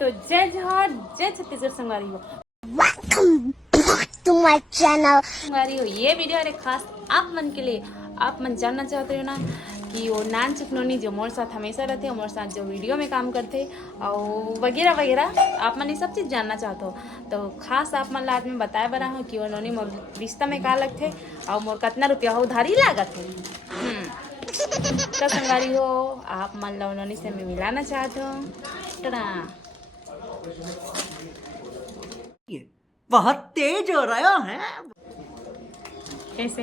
तो जय जोहार, जय छत्तीसगढ़ संगवारी हो। Welcome back to my channel. संगवारी हो, ये वीडियो अरे खास आप मन के लिए। आप मन जानना चाहते हो ना कि वो नान चिकनोनी जो मोर साथ हमेशा रहते हैं, मोर साथ जो वीडियो में काम करते और वगैरह वगैरह, आप मन ये सब चीज़ जानना चाहते हो तो खास आप मन ला आज मैं बताए बना हूँ कि वो नोनी मोर रिश्ता में का लगते और मोर कितना रुपया हो उधारी लागत है। तो संगवारी हो, आप मन ला नोनी से मैं मिलाना चाहते हूँ। टड़ा बहुत तेज हो रहा है। कैसे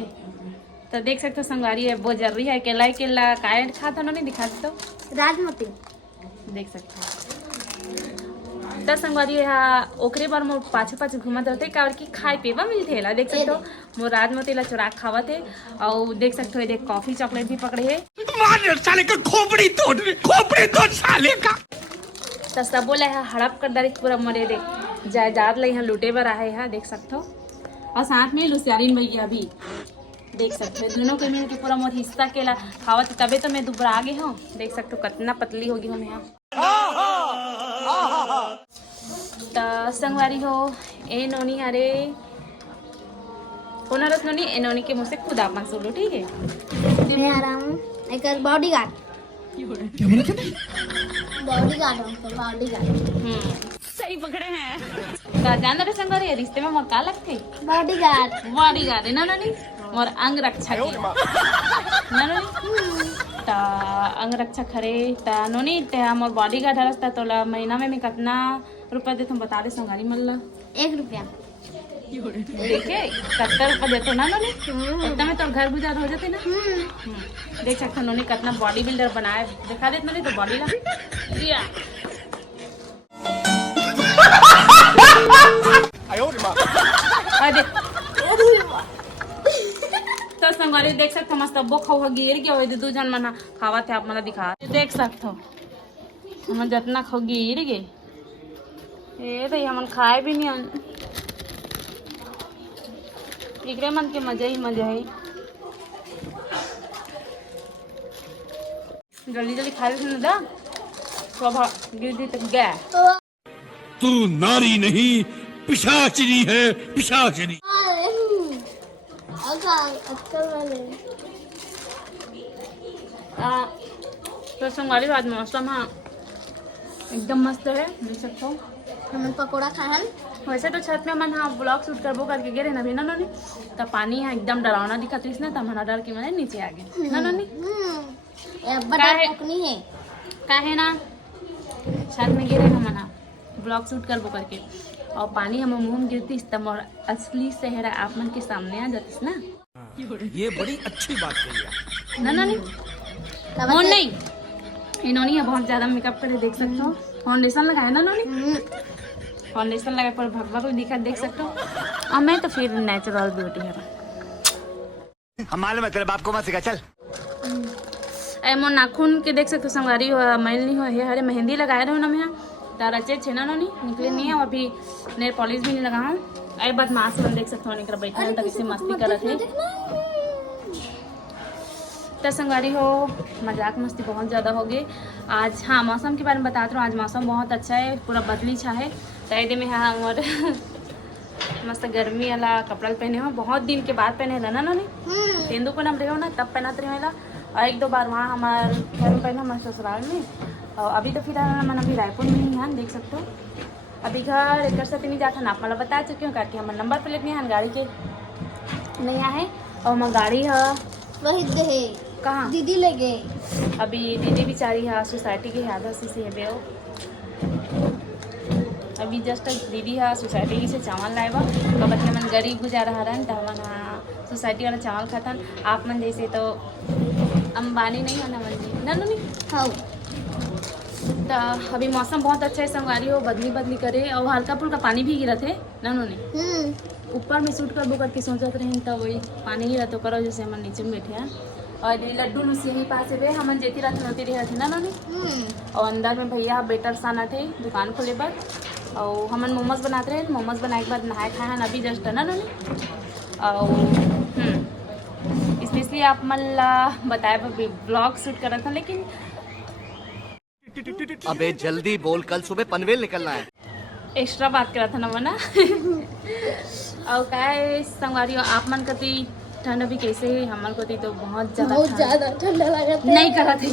तो देख सकते हो संगवारी है, वो जरूरी है केला कायन खाता नहीं दिखा दो राजमती देख सकते हो। तो संगवारी है ओकरे बार मोर पाछे घूमत रहते काबर की खाए पीवा मिलते ला। देख सकते हो मोर राजमती ला चुरा खावत है और देख सकते हो ये कॉफी चॉकलेट भी पकड़े है। साले का खोपड़ी तोड़ साले का। तो सब बोला है हड़प कर दारी पूरा मोरे देख जायदाद ले यहाँ लूटे बर आए है देख सकते हो। और साथ में लुसियारिन भैया भी देख सकते हो, दोनों के मिल के पूरा मोर हिस्सा केला खावत तबे तो मैं दुबरा आगे हूँ। देख सकते हो कितना पतली होगी हूँ मैं। तो संगवारी हो ए नोनी अरे पुनरत नोनी ए नोनी के मुँह से खुद आप सुनो ठीक है। मैं आ रहा हूँ एक बॉडीगार्ड सही पकड़े हैं। तो जान रहे संगवारी रिश्ते में मोर का लगते बॉडीगार्ड है ना नोनी मोर अंग रक्षा के ना नोनी। तो अंग रक्षा खरे तो नोनी ते मोर बॉडीगार्ड हरसता तोला महीना में कितना रुपया देते हम बता दे संगारी मल्ला। 1 रुपया देखे 70 रुपया देते ना नोनी, इतना में तो घर गुजार हो जाते ना। देख सकते नोनी कितना बॉडी बिल्डर बनाए दिखा देते नोनी तो बॉडी ला तो संगवारी देख सकते मस्त वो खाओ गिर गया दो जन मना खावा थे आप मला दिखा देख सकते हम जितना खाओ गिर गए ये तो हम खाए भी नहीं इकरे मन के मजा ही मजा है। जल्दी जल्दी खा रहे थे ना शोभा गिर तक गया। तू नारी नहीं पिशाचिनी है, पिशाचिनी। तो संगवारी आज मौसम हाँ एकदम मस्त है देख सकते हो। हम पकोड़ा खाए वैसे तो छत में मन हाँ ब्लॉग शूट करबो करके गिरे ना भी ना नोनी तो पानी यहाँ एकदम डरावना दिखा तो इसने तब हमारा डर के मैंने नीचे आ गए ना नोनी। है का है ना छत में गिरे ना मना ब्लॉग शूट करबो करके और पानी हम मुंह में गिरती तब और असली चेहरा आप मन के सामने आ जाती ना। ये बड़ी अच्छी बात कही ना नोनी मोन नहीं इन्होंने है बहुत ज्यादा मेकअप करे देख सकते हो। फाउंडेशन लगाया ना नोनी फाउंडेशन लगा पर भगवा को दिखा देख सकते हो। और मैं तो फिर नेचुरल ब्यूटी है हम मालूम है तेरे बाप को मत सिखा चल। मोर नाखून के देख सकते हो संगवारी हो मैल नहीं हो हरे मेहंदी लगाए रहे ना मैं तार अच्छे छे ना नोनी निकले नहीं है अभी नेल पॉलिश भी नहीं लगा हूँ। अरे बदमाश मन देख सकते हो निकल बैठे तक इसे मस्ती कर रहे थे। तो संगवारी हो मजाक मस्ती बहुत ज़्यादा हो गई आज। हाँ मौसम के बारे में बताते रहा हूँ, आज मौसम बहुत अच्छा है पूरा बदली छा है तय में हाँ और मस्त गर्मी वाला कपड़ा पहने हो बहुत दिन के बाद पहने ना नोनी तेंदू को नाम रहे हो ना तब पहनाते रहे और 1-2 बार वहाँ हमारे घर में पहना हमारे ससुराल में और अभी तो फिलहाल मन अभी रायपुर में ही हैं देख सकते हो। अभी घर एक से नहीं जाता ना आप मतलब बता चुके हो करके हमारे नंबर प्लेट नहीं है गाड़ी के नहीं आए और हमारी गाड़ी है वही गए कहाँ दीदी ले गए। अभी दीदी बेचारी है सोसाइटी के आधा से है बेओ अभी जस्ट दीदी है सोसाइटी से चावल लाएगा तो बच्चे मन गरीब गुजारा रहा तो मन सोसाइटी वाला चावल खातन आप मन जैसे तो अंबानी नहीं है ना मन ना नहीं हाँ तो अभी मौसम बहुत अच्छा है संगवारी हो बदली करे और हल्का फुल्का पानी भी गिरा थे ना उन्होंने ऊपर में शूट कर करके सोचत रहे तो वही पानी गिरा तो करो जैसे हम नीचे में बैठे हैं और लड्डू लुसी यहीं पास है हम जेती रात होती रहे थे ना उन्होंने और अंदर में भैया बेटर साना थे दुकान खोले पर और हमन मोमोज बनाते रहे मोमोज बनाए के बाद नहाए खाए हैं अभी जस्ट है ना उन्होंने और स्पेशली आप मन ला बताए ब्लॉग शूट कर रहा था लेकिन अबे जल्दी बोल, कल सुबह पनवेल निकलना है। एक्स्ट्रा बात करा था ना मना। और का है संगवारी आप मन कती ठंड अभी कैसे है? हमार कती तो बहुत ज्यादा ठंडा लगा नहीं करा थे,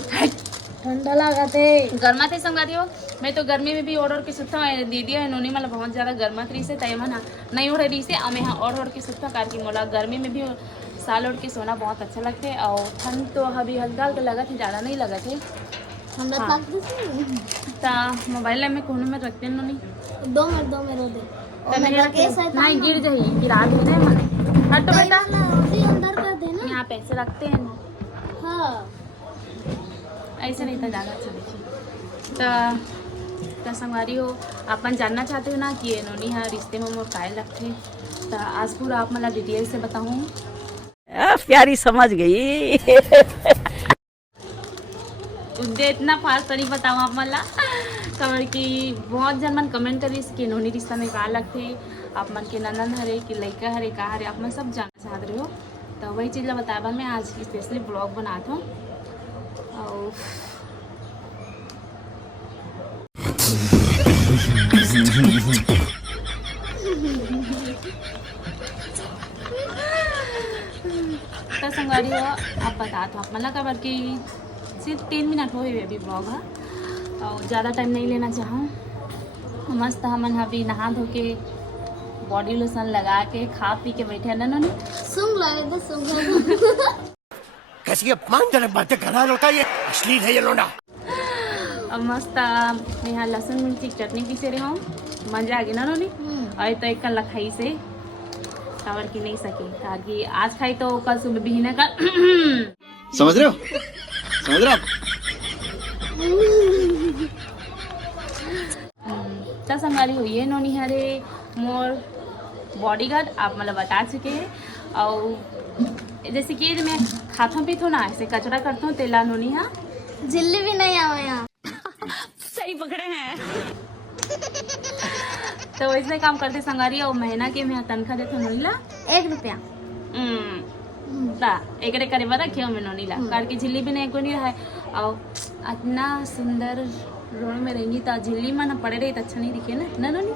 ठंडा लगा थे गर्मा थे संगवारी हो। मैं तो गर्मी में भी ओढ़ के सुता हूँ, दीदी है नोनी मतलब बहुत ज्यादा गर्मा रही से तय मना नहीं ओढ़े रही से मैं यहाँ ओढ़ के सुता कार की मोला गर्मी में भी साल ओढ़ के सोना बहुत अच्छा लगता है। और ठंड तो अभी हल्का हल्का लगा थे, ज़्यादा नहीं लगा थे। ठंडा हाँ। लगती मोबाइल में कोने में रखते हैं नहीं 2 मिनट रो दे तो नहीं गिर जाइए, गिरा देते हैं मन। हटो बेटा, अंदर कर देना। यहाँ पैसे रखते हैं ना, हाँ ऐसे नहीं था ज़्यादा अच्छा देखिए। तो संगवारी हो अपन जानना चाहते हो ना कि नोनी हाँ रिश्ते में मोर कायल रखते, तो आज पूरा आप मतलब डिटेल से बताऊँ। प्यारी समझ गई। उद्दे इतना फास्ट नहीं बताऊँ आप मला कमर की बहुत जन मन कमेंट करी कि नोनी रिश्ता में का लगते आप मन के नंदन हरे कि लड़का हरे का हरे आप मन सब जानना चाहते रहे हो। तो वही चीज़ बताया मैं आज स्पेशली ब्लॉग बनाता हूँ। और तो संगवारी हो आप बता दो आप मतलब कबर की सिर्फ 3 मिनट हुए अभी ब्लॉग है और ज़्यादा टाइम नहीं लेना चाहूँ। मस्त हमन अभी नहा धो के बॉडी लोशन लगा के खा पी के बैठे हैं ना नोनी। सुन लगे तो सुन कैसी अपमानजनक बातें कर रहा लौटा, ये अश्लील है ये लोंडा। अब मस्त यहाँ लहसुन मिर्ची की चटनी पीसे रहे हूँ, मजा आ गया ना नोनी। और तो एक कल खाई से कावर की नहीं सके ताकि आज खाई तो कल सुबह बिहने का समझ रहे हो, समझ रहे हो? तो संगारी हुई है नोनी हरे मोर बॉडीगार्ड आप मतलब बता चुके हैं। और जैसे कि मैं खाता भी तो ना ऐसे कचरा करता हूँ तेला नोनी हाँ झिल्ली भी नहीं आवे यहाँ। सही पकड़े हैं। तो वैसे काम करते संगारी और महीना के मैं तनख्वाह देता नोनी ला 1 रुपया। एक करे बता क्यों मैं नोनी ला कार की झिल्ली भी नहीं कोई नहीं रहा है। और इतना सुंदर रोड में रहेंगी तो झिल्ली में ना पड़े रही तो अच्छा नहीं दिखे ना नोनी।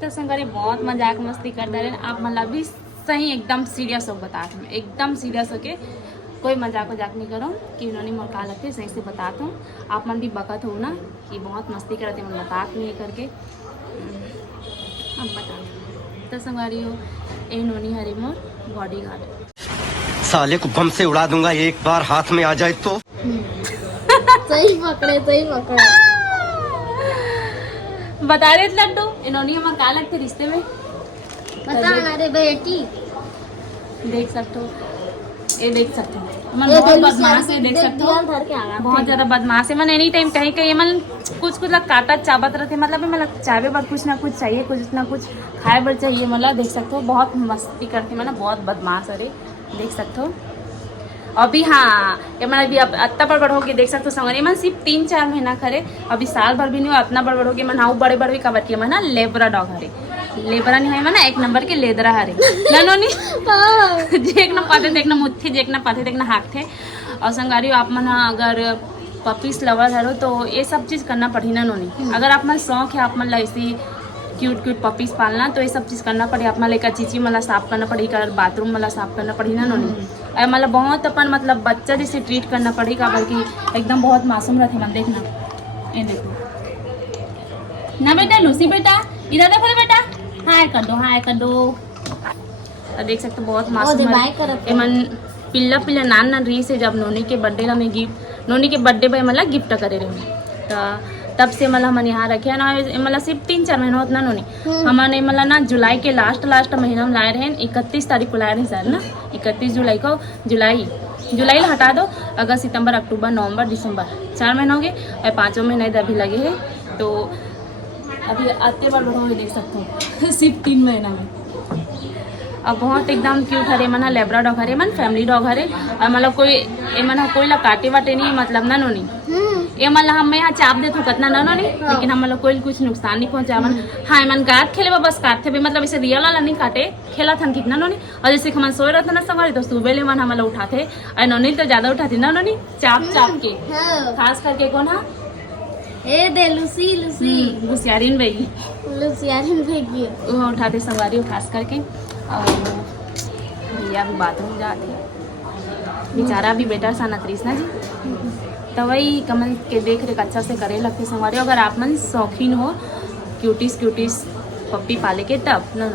तो संगारी बहुत मजाक मस्ती करते रहे आप मतलब भी सही एकदम सीरियस हो बताता हूँ, एकदम सीरियस होके कोई मजाक वजाक नहीं करो कि उन्होंने मोर का लगते सही से बताता हूँ। आप मन भी बकत हो ना कि बहुत मस्ती करते मन मजाक नहीं करके अब बता। तो संगवारी हो ए नोनी हरी मोर बॉडी गार्ड साले को बम से उड़ा दूंगा एक बार हाथ में आ जाए तो। सही पकड़े बता रहे लड्डू इन्होंने हमारे का लगते रिश्ते में बता ना रे बेटी। देख सकते हो ये देख सकते हो मन बहुत बदमाश है, देख सकते हो बहुत ज्यादा बदमाश है। मन एनी टाइम कहीं कहीं मन कुछ लोग काटा चाबत रहते मतलब मतलब चाहे बार कुछ ना कुछ चाहिए, कुछ ना कुछ खाए बर चाहिए मतलब देख सकते हो बहुत मस्ती करते मतलब बहुत बदमाश अरे देख सकते हो। अभी हाँ ये मन अभी अब इतना बड़ हो गए देख सकते हो संगरी मन सिर्फ 3-4 महीना खरे अभी साल भर भी नहीं हुआ इतना बड़ हो गया मन। बड़े बड़े भी कवर किया मन लेबरा डॉग हरे लेबरा नहीं है मन 1 नंबर के लेदरा हरे ना नोनी जे ना पाते देखना मुत्थे जे ना पाते देखना हाथ थे। और संगारी आप मन अगर पपीस लवर हरो तो ये सब चीज़ करना पड़ी ना नोनी। अगर आप मन शौक है आप मन ऐसी क्यूट पपीस पालना तो ये सब चीज़ करना पड़ी। आप मन लेकर चीची मतलब साफ करना पड़ी, कर बाथरूम मतलब साफ करना पड़ी ना नोनी। मतलब बहुत अपन मतलब बच्चा जैसे ट्रीट करना पड़ेगा बल्कि एकदम बहुत मासूम रहते मन देखना। ये देखो ना बेटा लूसी बेटा इधर देखो बेटा हाय कर दो तो देख सकते बहुत मासूम मन पिल्ला नान रही से जब नोनी के बर्थडे ला मैं गिफ्ट नोनी के बर्थडे पे मतलब गिफ्ट करे रहे तो तब से मतलब हम यहाँ रखे ना मतलब सिर्फ 3-4 महीना होता नोनी हमने मतलब ना जुलाई के लास्ट महीना में लाए रहे 31 तारीख को लाए रहे सर ना 31 जुलाई को जुलाई हटा दो अगस्त सितंबर अक्टूबर नवंबर दिसंबर 4 महीने हो गए और 5वां महीना इधर भी लगे हैं। तो अभी आते बार बढ़ो देख सकते हो सिर्फ 3 महीना में। अब बहुत एकदम क्यूट हरे मन लेब्रा डॉग हरे मन फैमिली डॉग हरे और मतलब कोई ला काटे वाटे नहीं मतलब ना नोनी ये मतलब हम यहाँ चाप देते कितना ना नहीं, लेकिन हम मतलब कोई कुछ नुकसान नहीं पहुंचा मन। हाँ मन काट खेले बस काटते भी, मतलब इसे रियल वाला नहीं काटे, खेला था कितना नो नहीं। और जैसे हम सोए रहे थे ना संगवारी, तो सुबह ले मन हम मतलब उठाते और नोनी तो ज्यादा उठाती ना नोनी, चाप चाप के खास करके कौन है ए दे लूसी लूसी गुसियारीन बेगी लूसियारिन भेगी वो उठाते संगवारी खास करके। और भैया भी बाथरूम जाते, बेचारा भी बेटा सा नतरीस ना जी, तो वही कमल के देख रेख अच्छा से करे लगते संगवारी। अगर आप मन शौकीन हो क्यूटीस पप्पी पाले के तब ना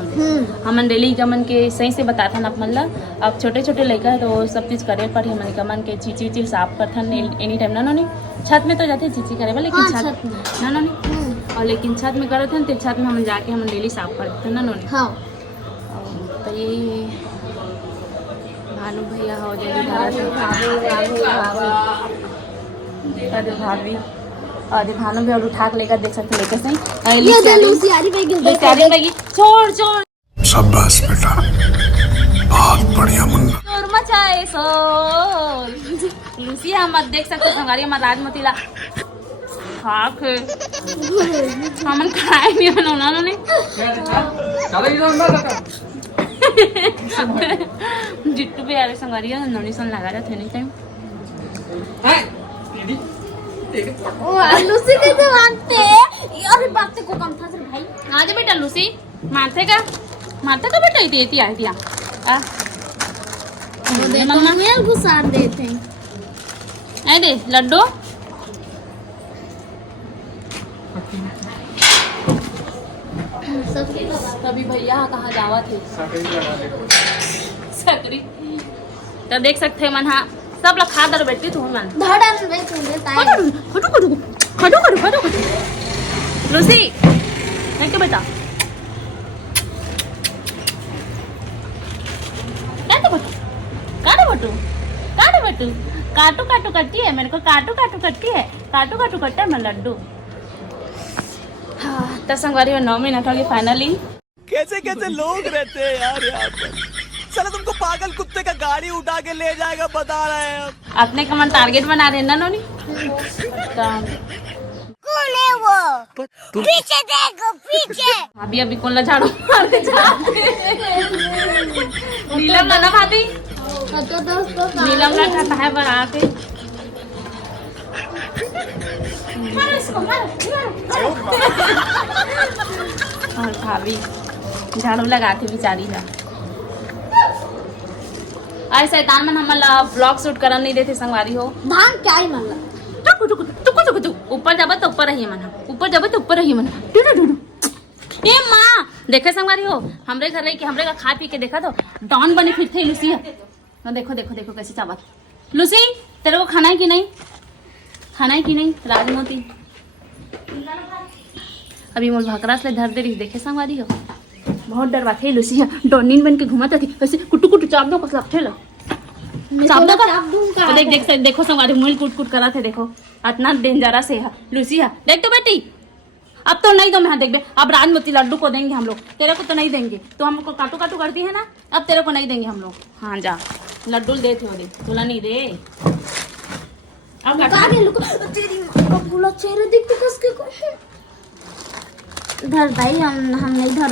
हमन डेली कमन के सही से बताता ना अपन ला। अब छोटे छोटे लड़का तो सब चीज़ करे पर हमन कमन के चीची उची साफ करथन एनी टाइम ना नहीं। छत में तो जाते चीची करे लेकिन छत ना नहीं, और लेकिन छत में करत हन तो छत में हम जाके हम डेली साफ करते ना नहीं। हाँ तो यही भानु भैया हो जाएगी भाभी और भानु भी और उठा के लेकर देख सकते लेकर सही। ये दे लूसियारी भेगी छोड़ शाबाश बेटा, बहुत बढ़िया मुन्ना। शोर मचाए शोर लूसिया मत देख सकते संगारी हमारा राजमतीला खाक हमन खाए नहीं बनाना नहीं जिट्टू भी यार संगारी नोनी सन लगा रहा थे नहीं टाइम लूसी के तो मानते अरे बात को कम था सिर्फ भाई। आ जा बेटा लूसी मारते का बेटा इतनी आइडिया आ मम्मा मेल गुसार देते ऐ दे लड्डू कभी भैया कहाँ जावा थे सकरी तो देख सकते मन। हाँ सब लोग खा दर बैठी तू मन धड़न वे सुने ताई खटू लूसी देख बेटा काटू कट्टी है मेरे को काटू कट्टी है काटू कट्टा है मैं लड्डू। हाँ तो संगवारी में 9 मिनट हो गए फाइनली। कैसे कैसे लोग रहते हैं यार यहाँ पर, चलो तुमको पागल कुत्ते का गाड़ी उठा के ले जाएगा बता रहे हैं हम। अपने का मन टारगेट बना रहे ना नोनी कौन है वो पीछे देखो पीछे अभी कौन ला झाड़ू मारते नीलम ना भाभी तो दोस्तों नीलम ला खाता है बना के और भाभी झाड़ू लगाते बेचारी जा आई शैतान मन हमला ब्लॉग शूट करन नहीं देते संगवारी हो। धान क्या ही मन ऊपर जाबा तो ऊपर रही मन ऊपर जाबा तो ऊपर रही मन ए माँ देखे संगवारी हो हमरे घर रही कि हमरे का खा पी के देखा तो डॉन बने फिरते लूसी देखो देखो देखो कैसी चावत लूसी तेरे को खाना है कि नहीं राजमोती अभी मोल भकरा से धर दे रही देखे संगवारी हो बहुत डरवा थे लूसी डॉनिन बन के घुमाता थी ऐसे कुटू चाप दो कसला ठेला चाप दो का देख देखो संगवारी मुंह कुट करा थे देखो इतना डेंजरस है लूसिया देख तो बेटी अब तो नहीं दो मैं देख बे अब राजमती लड्डू को देंगे हम लोग तेरे को तो नहीं देंगे तो हमको काटू करती है ना अब तेरे को नहीं देंगे हम लोग। हाँ जा लड्डू दे थे बोला नहीं दे अब तेरी माँ का बुला चेहरा देख तो कसके को धर भाई हम नहीं धर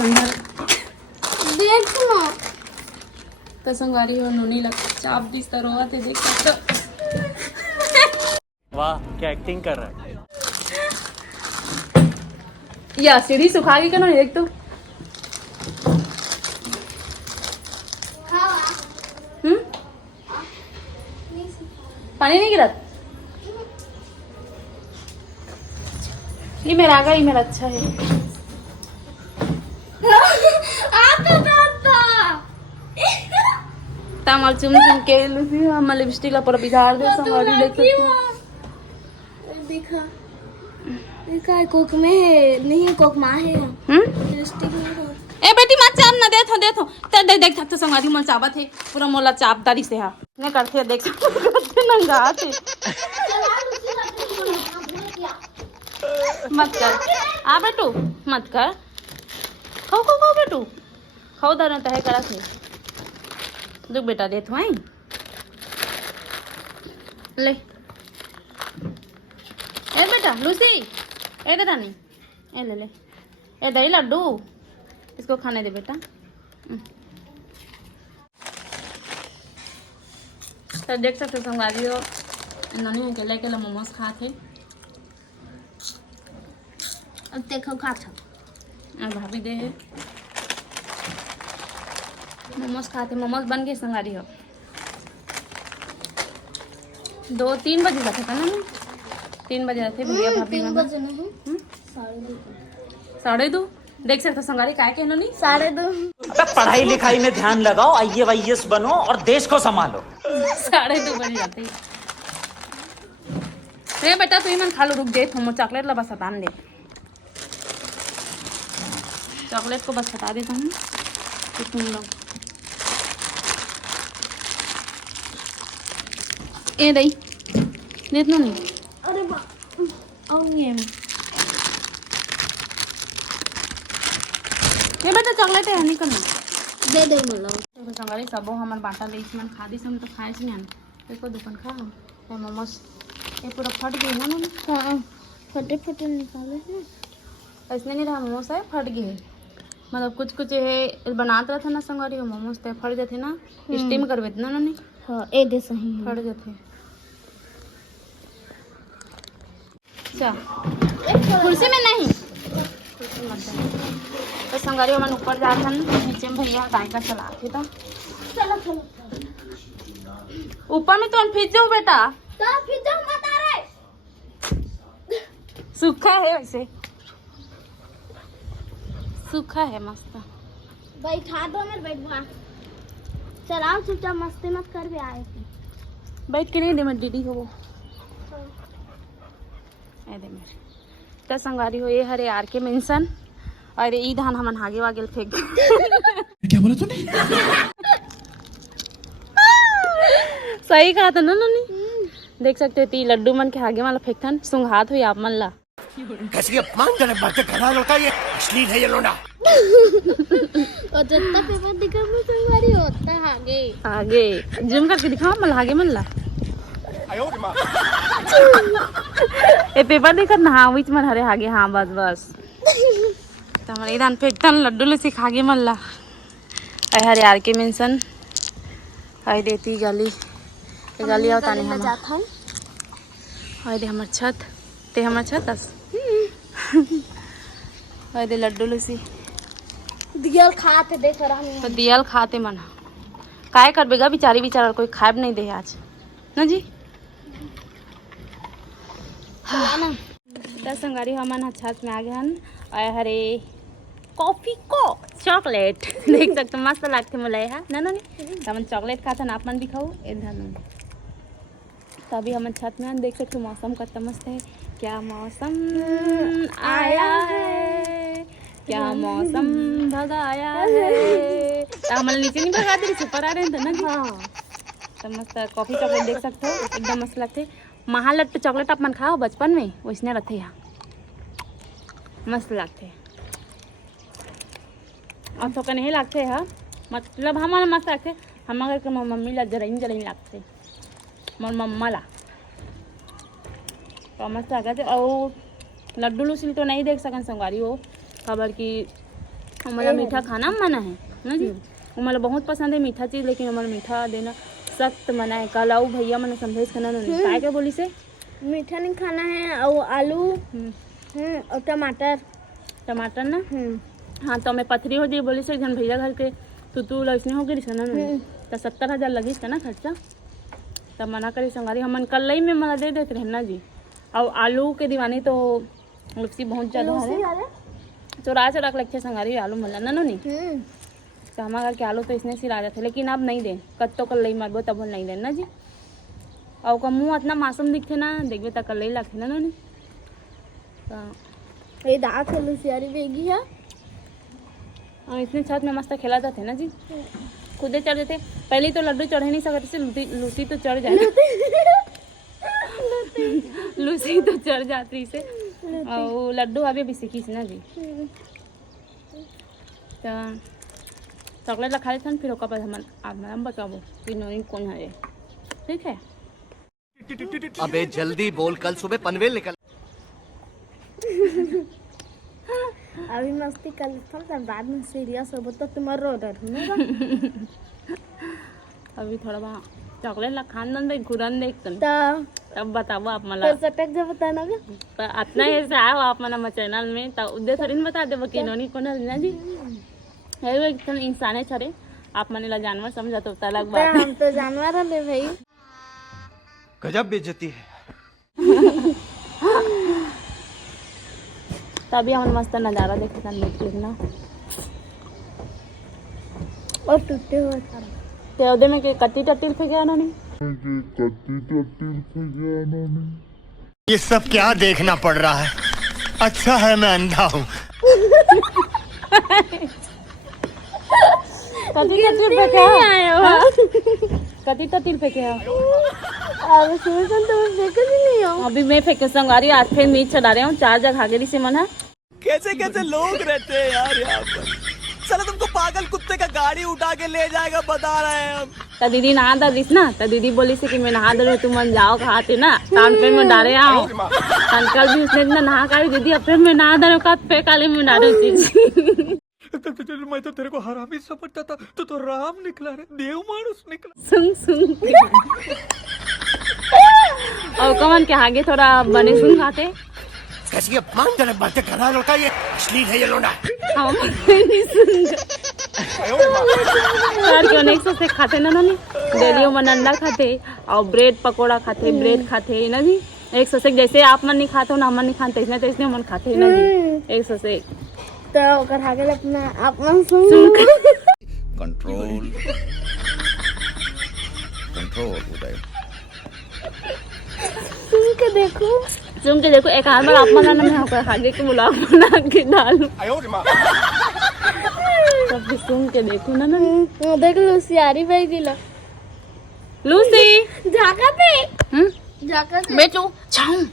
देख ना तो संगवारी हो नूनी लग चाप दिस तरह थे देख सकते वाह क्या एक्टिंग कर रहा है या सीढ़ी सुखा गई क्या देख तो पानी नहीं गिरा ये मेरा आ गया ये मेरा अच्छा है तमल चुम के हम लिपस्टिक ला पर बिगाड़ दे संगवारी देख सकते देखा देखा कोक में है नहीं कोक माँ है लिपस्टिक में ए बेटी मत चाप ना दे थो ते देख सकते संगवारी मन चाबत है पूरा मोला चापदारी से हा मैं करते देख सकते नंगा थे मत कर आ बेटू मत कर खाओ बेटू खाओ धर तहे करा से दुख बेटा दे तो ले बेटा लूसी ए दे रानी ए ले ले ए दही लड्डू इसको खाने दे बेटा। तो देख सकते हो संगवारी हो इन्होंने अकेले अकेले मोमोज खा थे। अब देखो खा था और भाभी दे है मोमोज खाते। मोमोज बन गए संगारी हो 2-3 बजे रखे था ना 3 बजे रखे भैया भाभी 3 मम्मा। बजे नहीं 2:30 देख सकते हो संगारी काय के इन्होंने 2:30 पढ़ाई लिखाई में ध्यान लगाओ, IAS बनो और देश को संभालो। 2:30 बजे जाते रे बेटा तू ही मन खा लो रुक दे तुम चॉकलेट ला बस हटान दे चॉकलेट को बस हटा देता हूँ तो तुम लोग ए दही देख लो नहीं अरे बा आऊंगी ये बेटा चॉकलेट है नहीं करना दे दे बोलो तो संगारी सबो हमर बाटा ले मन खा दी हम तो खाए छी न देखो दुकान खा हम तो मोमोज ये पूरा फट गई ना हां फटे फटे निकाले हैं ऐसे नहीं रहा मोमोज है फट गए मतलब कुछ कुछ है बनात रहा था ना संगारी वो मोमोज तो फट जाते ना स्टीम करवे ना उन्होंने हां ए दे सही है फट जाते अच्छा कुर्सी में नहीं कुर्सी मत देना। तो संगारी मन ऊपर जाते हैं नीचे में भैया गाय का चलाते था चलो चलो ऊपर में तो फिर जाओ बेटा तो फिर जाओ मत आ रहे सूखा है वैसे सूखा है मस्त बैठा दो मेरे बैठवा चलाओ चुपचाप मस्ती मत कर भी आए बैठ के नहीं दे मैं दीदी को वो ए दे मेरे तो संगारी हो ये हरे आर के मेंशन और ई धान हमन हागे वागे फेंक क्या बोला तूने? सही कहा था ना ननी देख सकते ती लड्डू मन के आगे वाला फेंकथन सुंघात हुई आप मन ला कैसी अपमानजनक बातें कर रहा है लड़का, ये अश्लील है ये लोना। और जितना पेपर दिखा मैं तुम्हारी होता है आगे आगे जूम करके दिखाओ मल आगे मन ला ए पेपर दिखत ना हाँ बीच मन हरे आगे हाँ बस बस तो हमारे इधर फेंकथन लड्डू ले सिखा गे मन ला अय हरे आर के मेंशन आई देती गाली ये गाली आवता नहीं हम जाता है आई दे हमर छत ते हमर छत अस आई दे लड्डू लसी दियल खाते देख रहा हूं तो दियल खाते मन काय कर बेगा बिचारी बिचारा कोई खाब नहीं दे आज ना जी ना दस संगारी हमन छत में आ गए हन आए हरे कॉफी को चॉकलेट देख सकते मस्त लगते मलाई है ना ना हमन चॉकलेट खाते ना अपन दिखाओ इधर तभी हमन छत में देख सकते मौसम कितना मस्त है क्या मौसम आया है क्या मौसम भगाया है तो हम नीचे नहीं भगाते रहे ऊपर आ रहे हैं ना हाँ तो मस्त कॉफी चॉकलेट देख सकते हो एकदम मस्त लगते महालट्टू चॉकलेट आप मन खाओ बचपन में वैसने रहते यहाँ मस्त लगते और तो नहीं लगते है मतलब हमारा मस्त लगते हम अगर मम्मी ला जरइन जरइन लगते मोर मम्मा ला तो मस्त लगते और लड्डू लुसिल तो नहीं देख सकन संगवारी हो खबर कि हमारा मीठा खाना मना है ना जी हमारा बहुत पसंद है मीठा चीज़ लेकिन हमारा मीठा देना सख्त मना है कल आओ भैया मैंने संदेश करना नहीं काय क्या बोली से मीठा नहीं खाना है और आलू और टमाटर टमाटर ना हाँ तो मैं पथरी हो गई बोली से जन भैया घर के तू लसने हो गई ना तो 70,000 लगी था ना खर्चा तब मना करी संगारी हमन कल ही में मला दे देते रहे ना जी और आलू के दीवानी तो लुप्सी बहुत ज़्यादा है चुरा रख लगते संगारी आलू मला ना नहीं तो हमारे घर के आलू तो इसने सिर आ जाते लेकिन अब नहीं दे कद तो कल ही मरबो तब नहीं दे ना जी और का मुँह इतना मासूम दिखते ना देखबे तो कल ही लगते ना नहीं तो ये दाल से लुसियारी बेगी है और इतने छत में मस्त खेला जाते ना जी खुदे चढ़ जाते पहले तो लड्डू चढ़ नहीं सकते से लूसी तो चढ़ जाए लूसी तो चढ़ जाती से और लड्डू अभी भी सीखी ना जी तो चॉकलेट खा लेते फिर ओका बाद हम बताबो कि नहीं कौन है ठीक है अबे जल्दी बोल, कल सुबह पनवेल निकल। अभी मस्ती कर लेता हूँ, तब बाद में सीरियस हो तो तुम्हारा रो रहा अभी थोड़ा बा चॉकलेट ला खानदान भाई घुरन देखतन तब बताबो आप मला सटक जब बताना गे पर अतना ऐसे आयो आप मना चैनल में तब उद्दे थोड़ी न बता देबो कि नोनी कोन ना जी है वो एकदम इंसान है छरे आप मने ला जानवर समझा तो अलग बात हम तो जानवर है भाई। गजब बेइज्जती है। तभी हम मस्त नजारा देखते थे देख लेना और टूटे हुए सारा ते ओदे में के कट्टी टट्टी फेंके आना नहीं ये सब क्या देखना पड़ रहा है। अच्छा है मैं अंधा हूँ। कट्टी टट्टी फेंके आए हो कट्टी टट्टी फेंके हो अब सुबह से तो देखा ही नहीं हो। अभी मैं फेंके संगारी आज फिर मीट चला रहे हूँ 4 जगह गेली से मन है कैसे कैसे लोग रहते हैं यार यहाँ पर। साला तुमको पागल कुत्ते का गाड़ी उठा के ले जाएगा बता रहे हैं हम। तो दीदी नहा दीस ना तो दीदी बोली से कि मैं नहा दे रही तुम मन जाओ खाते ना कान पे में डाले आओ अंकल भी उसने इतना नहा कर दीदी अब फिर मैं नहा दे रहा पे काले में डाले चीज मैं तो तेरे को हरामी समझता था तो राम निकला रे देव मानुस निकला। सुन और कमन के आगे थोड़ा बने सुन खाते कैसी अपमानजनक बातें कर रहा है लड़का, ये अश्लील है ये लोना। हम नहीं सुन यार क्यों नहीं सोचते खाते ना नोनी डेली मन अंडा खाते और ब्रेड पकोड़ा खाते ब्रेड खाते ना जी 100 जैसे आप मन नहीं खाते ना हम नहीं खाते इसने तो इसने मन खाते ना जी 100 तो ओकर आगे अपना अपना सुन कंट्रोल उदय सुन के देखो एक हाथ में आप मना मैं होकर आगे के ब्लॉग बना के डालूं सब भी सुन के देखो ना देख लो सियारी भाई दिला लूसी झाका बेटू छाऊं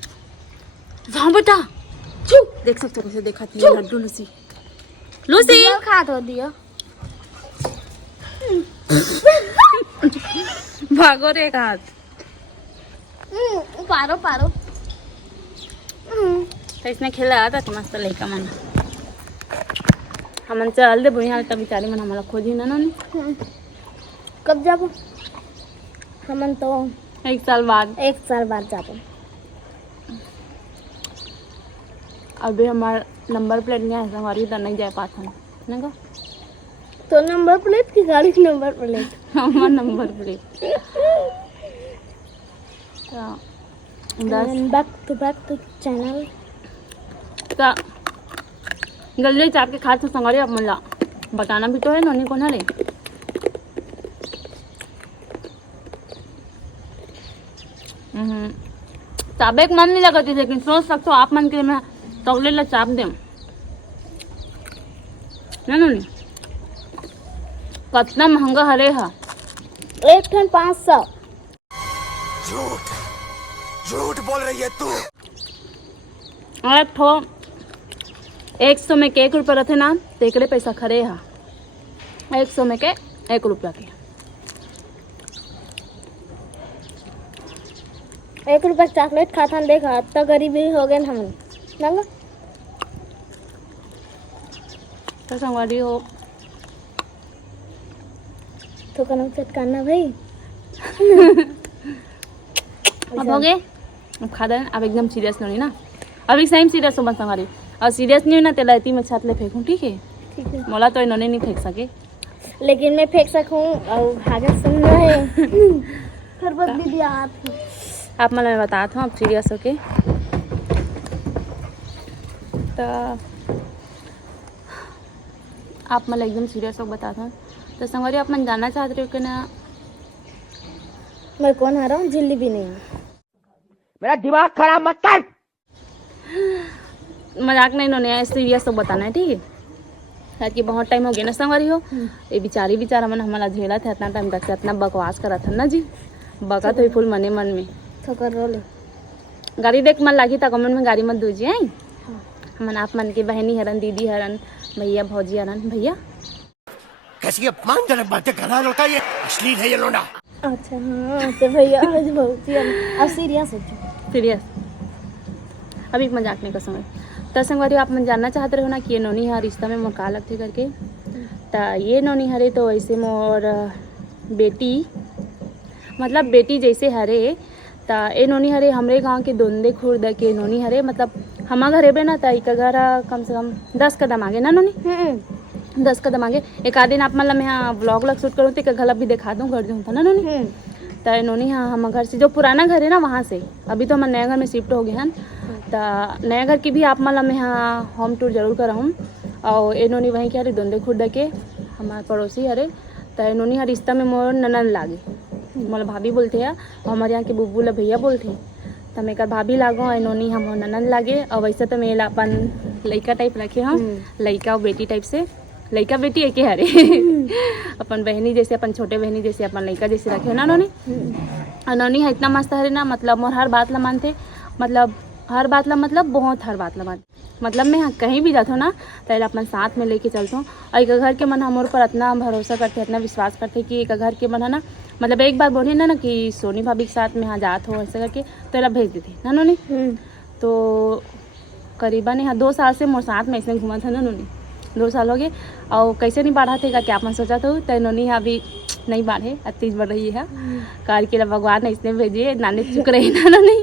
जाओ बेटा चुप देख सकते हो कैसे दिखाती है लड्डू लूसी लूसी खा तो दिया भागो रे एक हाथ पारो पारो तो इसने खेला था तो मस्त लड़का मन हमन चल दे बुढ़िया तब बेचारी मन हमारा खोजी ना नहीं कब जाबो हमन तो 1 साल बाद जाबो। अभी हमारा नंबर प्लेट नहीं है हमारी तो नहीं जा पाता ना का तो नंबर प्लेट की गाड़ी की नंबर प्लेट हमारा नंबर प्लेट तो बैक टू चैनल का जल्दी चाप के खाते संगारी अब मल्ला बताना भी तो है नोनी को ना रे चाबे एक मन नहीं लगती लेकिन सोच सकते हो आप मन के लिए मैं चॉकलेट ला चाप दे ना नोनी कितना महंगा हरे है 1 टन 500 झूठ बोल रही है तू। और ठो 100 में के 1 रुपया रहते ना तो एक पैसा खरे है 100 में के 1 रुपया के 1 रुपया चॉकलेट खाता देखा तो गरीबी हो गए हम नंगा तो संगवारी हो तो कनम चटकाना भाई अब हो गए अब खा दे अब एकदम सीरियस नहीं ना अब एक टाइम सीरियस हो बस हमारी और सीरियस नहीं ना तेला इतनी में छात ले फेंकूं ठीक है मोला तो इन्होंने नहीं फेंक सके लेकिन मैं फेंक सकूं और आगे सुन रहे फिर बस दीदी हाथ आप मैं बताता हूँ अब सीरियस होके तो आप मतलब एकदम सीरियस हो बताता हूँ तो संगवारी आप मन जानना चाहते हो कि ना मैं कौन हारा हूँ झिल्ली भी नहीं मेरा दिमाग खराब मत कर। मजाक नहीं होने सीरियस तो बताना है ठीक है कि बहुत टाइम हो गया ना संगवारी हो ये बेचारा मन हमारा झेला था इतना टाइम तक से इतना बकवास करा था ना जी बका तो फुल मने मन में तो कर रोले गाड़ी देख मन लगी था कमेंट में गाड़ी मत दीजिए मन आप मन के बहनी हरन दीदी हरन भैया भौजी हरन भैया कैसी अपमानजनक बातें कर रहा है लड़का, ये अश्लील है ये लोना। अच्छा हाँ तो भैया आज बहुत ही अब सीरियस हो सीरियस अभी मजाक नहीं कर समय तो संगवारी आप मन जानना चाहते रहो ना कि ये नोनी हा रिश्ता में मोर का लगथे करके। तो ये नोनी हरे तो ऐसे मोर बेटी मतलब बेटी जैसे हरे। तो ये नोनी हरे हमरे गांव के दोंदे खुर्द के नोनी हरे। मतलब हमा घर हेबे ना तो एक घर कम से कम 10 कदम आगे ना नोनी 10 कदम आगे। एक आध दिन आप मतलब मैं यहाँ व्लॉग शूट करूँ तो एक घर भी दिखा दूँ घर जो था ना नोनी। तो नोनी हाँ हम घर से जो पुराना घर है ना वहाँ से अभी तो हम नया घर में शिफ्ट हो गए हैं। तो नया घर की भी आप मतलब मैं यहाँ होम टूर जरूर कराऊँ। और ये नोनी वहीं के हरे दोंदे खुर्द के हमारे पड़ोसी हरे। तो नोनी हर रिश्ता में मोर ननन लागे मतलब भाभी बोलते हैं। हमारे यहाँ के बुब्बू ला भैया बोलते हैं। तो मैं भाभी लागो और नोनी हम ननन लागे। और वैसे तो मैं अपन लड़का टाइप रखे हम लड़का और बेटी टाइप से। लड़का बेटी एक हरे अपन बहनी जैसे अपन छोटे बहनी जैसे अपन लड़का जैसे रखे ना नोनी। और नोनी है इतना मस्त हरे ना मतलब मोर हर बात ला मानते। मतलब हर बात ला मतलब बहुत हर बात ला मानते। मतलब मैं कहीं भी जाता हूँ ना तो अपन साथ में लेके चलता हूँ। और एक घर के मन हमारे ऊपर इतना भरोसा करते इतना विश्वास करते कि एक घर के मन है ना मतलब एक बार बोले ना कि सोनी भाभी के साथ में यहाँ जात हो ऐसा करके तो एला भेज देते ना नोनी। तो करीबन यहाँ 2 साल से मोर साथ में ऐसे घूमा था ना नोनी 2 साल हो गए। और कैसे नहीं बढ़ा थे क्या अपन सोचा था तो नोनी अभी नहीं बढ़े अतीज बढ़ रही है कार के भगवान ऐसे भेजिए नाने चुक रही ना नोनी।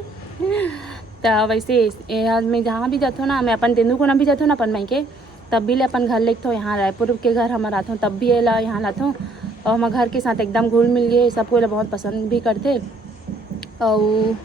तो वैसे मैं जहाँ भी जाता हूँ ना मैं अपन तेंदू को ना भी जाता हूँ ना अपन मई के तब भी ले अपन घर लेके यहाँ रायपुर के घर हमारा आता हूँ तब भी एला यहाँ लाता हूँ। और हमारे घर के साथ एकदम घुल मिल गए सबको एला बहुत पसंद भी करते। और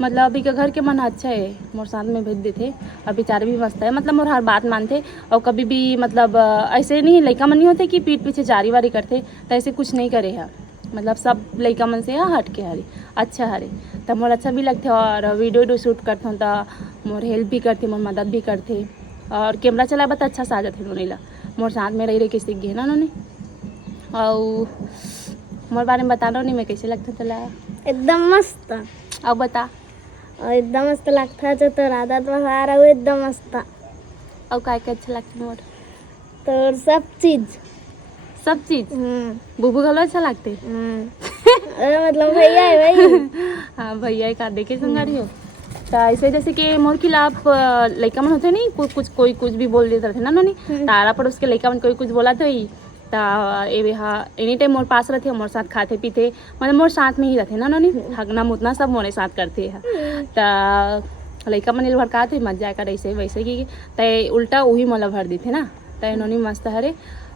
मतलब अभी के घर के मन अच्छा है मोर साथ में भेज देते। और बेचारे भी मस्त है मतलब मोर हर बात मानते। और कभी भी मतलब ऐसे नहीं लड़का मन नहीं होते कि पीठ पीछे जारी वारी करते तो ऐसे कुछ नहीं करे है। मतलब सब लड़का मन से हट के हरे अच्छा हरे। तब मोर अच्छा भी लगते। और वीडियो शूट करते हूँ तो मोर हेल्प भी करते मोर मदद भी करते। और कैमरा चलाए तो अच्छा सा जाते नोनी ला मोर साथ में रह के सीख गए ना नोनी। और मोर बारे में बता नहीं मैं कैसे लगता तला एकदम मस्त। अब बता और एकदम मस्त लगता जो तो राधा त्योहार है वो एकदम मस्त। और क्या क्या अच्छा लगता मोर तो सब चीज बुबू घलो अच्छा लगते। अरे मतलब भैया है भाई हाँ भैया का देखे संगारी हो। तो ऐसे जैसे कि मोर खिलाफ लड़का मन होते नहीं कोई कुछ भी बोल देते थे ना नोनी तारा पर उसके लड़का मन कोई कुछ बोला तो ही तो हाँ एनी टाइम मोर पास रहते मोर साथ खाते पीते मतलब मोर साथ में ही रहते ना नोनी हगना मुतना सब मोरे साथ करते हैं। तो लड़का मन भड़काते मत जाए कर ऐसे वैसे की तो उल्टा वही मोला भर देते ना। तो नोनी मस्त हरे।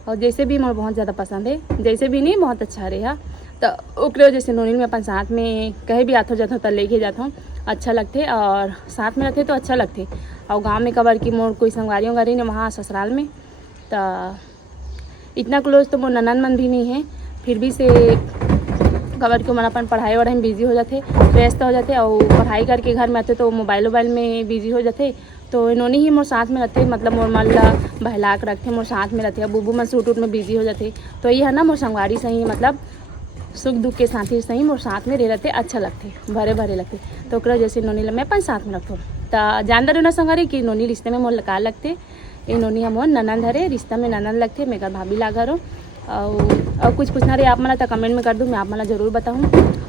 और जैसे भी मोर बहुत ज़्यादा पसंद है जैसे भी नहीं बहुत अच्छा हरे है। तो ओकरे जैसे नोनी में अपन साथ में कहीं भी आता जाता हूँ तो लेके जाता हूँ अच्छा लगते। और साथ में रहते तो अच्छा लगते। और गांव में कबर की मोर कोई संगवारी वंगारी ने वहाँ ससुराल में तो इतना क्लोज तो मोर ननन मन भी नहीं है फिर भी से कबर के मन अपन पढ़ाई वढ़ाई में बिजी हो जाते व्यस्त हो जाते। और पढ़ाई करके घर में आते तो मोबाइल में बिजी हो जाते। तो इन्होंने ही मोर साथ में रहते मतलब मोर मन ला बहला के रखते मोर साथ में रहते। बुबू मन सूट में बिजी हो जाते तो ये है ना मोर संगवारी सही मतलब सुख दुख के साथ ही सही मोर साथ में रह रहते अच्छा लगते भरे भरे लगते। तो ओकरा जैसे नोनी ला मैं अपन साथ में रखूँ। तो जानदार ना संगवारी कि नोनी रिश्ते में मोर लगा लगते। ये नोनी हम ननंद हरे रिश्ता में ननंद लगते मेरा भाभी लागा रहो। और कुछ पूछना रहे आप मला तो कमेंट में कर दूँ मैं आप मला ज़रूर बताऊँ।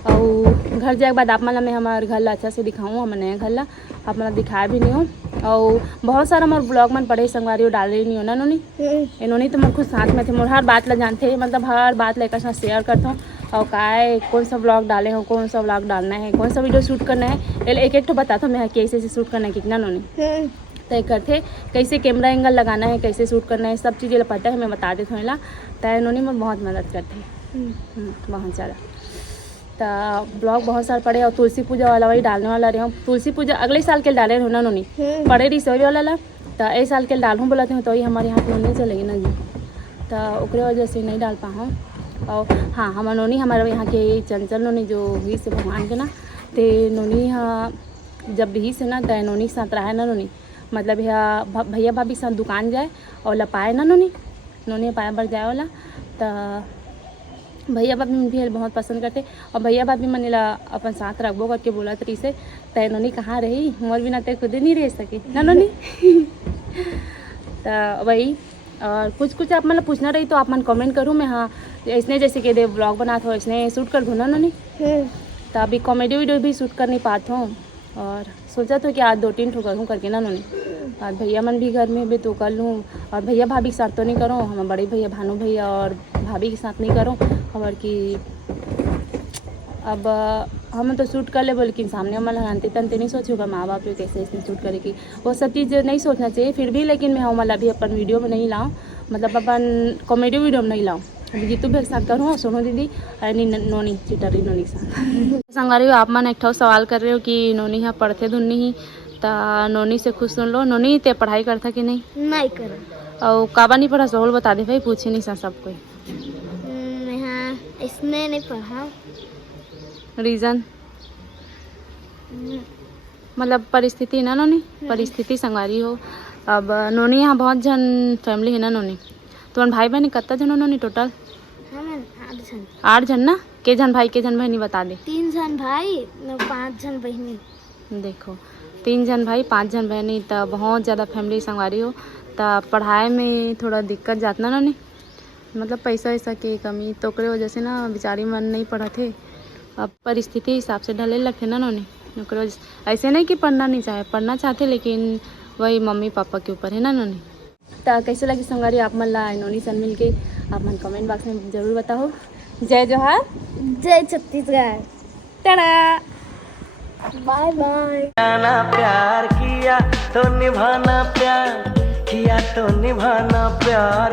और घर जाए के बाद आप मला मैं हमारे घर ला अच्छा से दिखाऊँ हम नया घर ला आप मला दिखाया भी नहीं हो। और बहुत सारा मोर ब्लॉग मन पढ़े संगवारी डाल रही नहीं हो ना नोनी इन्होंने तो मोर खुद साथ में थे मोर हर बात ला जानते मतलब हर बात ला एक साथ शेयर करता हूँ। और काय कौन सा ब्लॉग डाले हो कौन सा ब्लॉग डालना है कौन सा वीडियो शूट करना है एक एक तो बताता हूँ मैं कैसे से शूट करना है कितना नोनी तय करते कैसे कैमरा एंगल लगाना है कैसे शूट करना है सब चीज़ें पता है मैं बता देती हूँ तय नोनी में बहुत मदद करते बहुत ज़्यादा। तो ब्लॉग बहुत सारे पड़े और तुलसी पूजा वाला वही डालने वाला रहे हूँ। तुलसी पूजा अगले साल के डाले हो ना नोनी पड़े रही सही वाला ला तो इस साल के डालूँ बोलाते हैं तो ही हमारे यहाँ पे नहीं चलेगी ना जी। तो ओकरे वजह से नहीं डाल पाऊँ। और हाँ हमारे नोनी हमारे यहाँ के चंचल नोनी जो ही से भगवान के ना ते नोनी हाँ जब भी से ना तय नोनी के साथ रहा है ना नोनी मतलब भैया भाभी साथ दुकान जाए और लपाए ना नोनी पाए बर जाए वाला। तो भैया भाभी भी बहुत पसंद करते। और भैया भाभी मन ला अपन साथ रखबो करके बोला तरी से तय नोनी कहाँ रही मोर बिना तय खुद नहीं रह सके ना नोनी तो वही। और कुछ आप मतलब पूछना रही तो आप मन कमेंट करूँ मैं हाँ इसने जैसे कि दे ब्लॉग बनाता हो इसने शूट कर दूँ ना नोनी। तो अभी कॉमेडी वीडियो भी शूट कर नहीं पाता हूँ और सोचा तो कि आज 2-3 ठो करूँ करके ना नोनी। और भैया मन भी घर में भी तो कर लूँ, और भैया भाभी के साथ तो नहीं करूँ, हम बड़े भैया भानु भैया और भाभी के साथ नहीं करूँ। खबर कि अब हम तो शूट कर ले बोले, लेकिन सामने हमारे हंते तनते नहीं सोचूगा माँ बाप भी कैसे इसमें शूट करेगी, वो सब चीज़ नहीं सोचना चाहिए। फिर भी लेकिन मैं हमारा भी अपन वीडियो में नहीं लाऊँ, मतलब अपन कॉमेडी वीडियो में नहीं लाऊँ। जीतू भी एक साथ करूँ, सोनू दीदी और नोनी चिटरी नोनी के साथ। संगवारी आप मन एक सवाल कर रहे हो कि नोनी यहाँ पढ़ते धुनी ही, तो नोनी से खुश सुन लो। नोनी ते पढ़ाई करता कि नहीं? नहीं करो। और काबा नहीं पढ़ा सोहल बता दे भाई, पूछे नहीं सा सब कोई। हाँ, इसमें नहीं पढ़ा। रीज़न मतलब परिस्थिति ना नोनी, परिस्थिति संगवारी हो। अब नोनी यहाँ बहुत जन फैमिली है ना नोनी, तुम्हारे भाई बहन कितना जन हो नोनी टोटल? हाँ, 8 जन। 8 जन ना? के जन भाई के जन बहनी बता दे। 3 जन भाई 5 जन बहनी। देखो 3 जन भाई 5 जन बहनी, तो बहुत ज़्यादा फैमिली संगवारी हो। तो पढ़ाई में थोड़ा दिक्कत जातना ना नहीं, मतलब पैसा वैसा की कमी तो करे वजह से ना बेचारी मन नहीं पढ़ा थे। अब परिस्थिति हिसाब से ढले लगते ना नोनी, ऐसे नहीं कि पढ़ना नहीं चाहे, पढ़ना चाहते, लेकिन वही मम्मी पापा के ऊपर है ना नोनी। तो कैसे लगी संगवारी आप मन ला नोनी सन मिल के, आप मन कमेंट बॉक्स में ज़रूर बताओ। जय जोहार, जय छत्तीसगढ़। Tata, bye bye. प्यार किया तो निभाना, प्यार किया तो निभाना प्यार।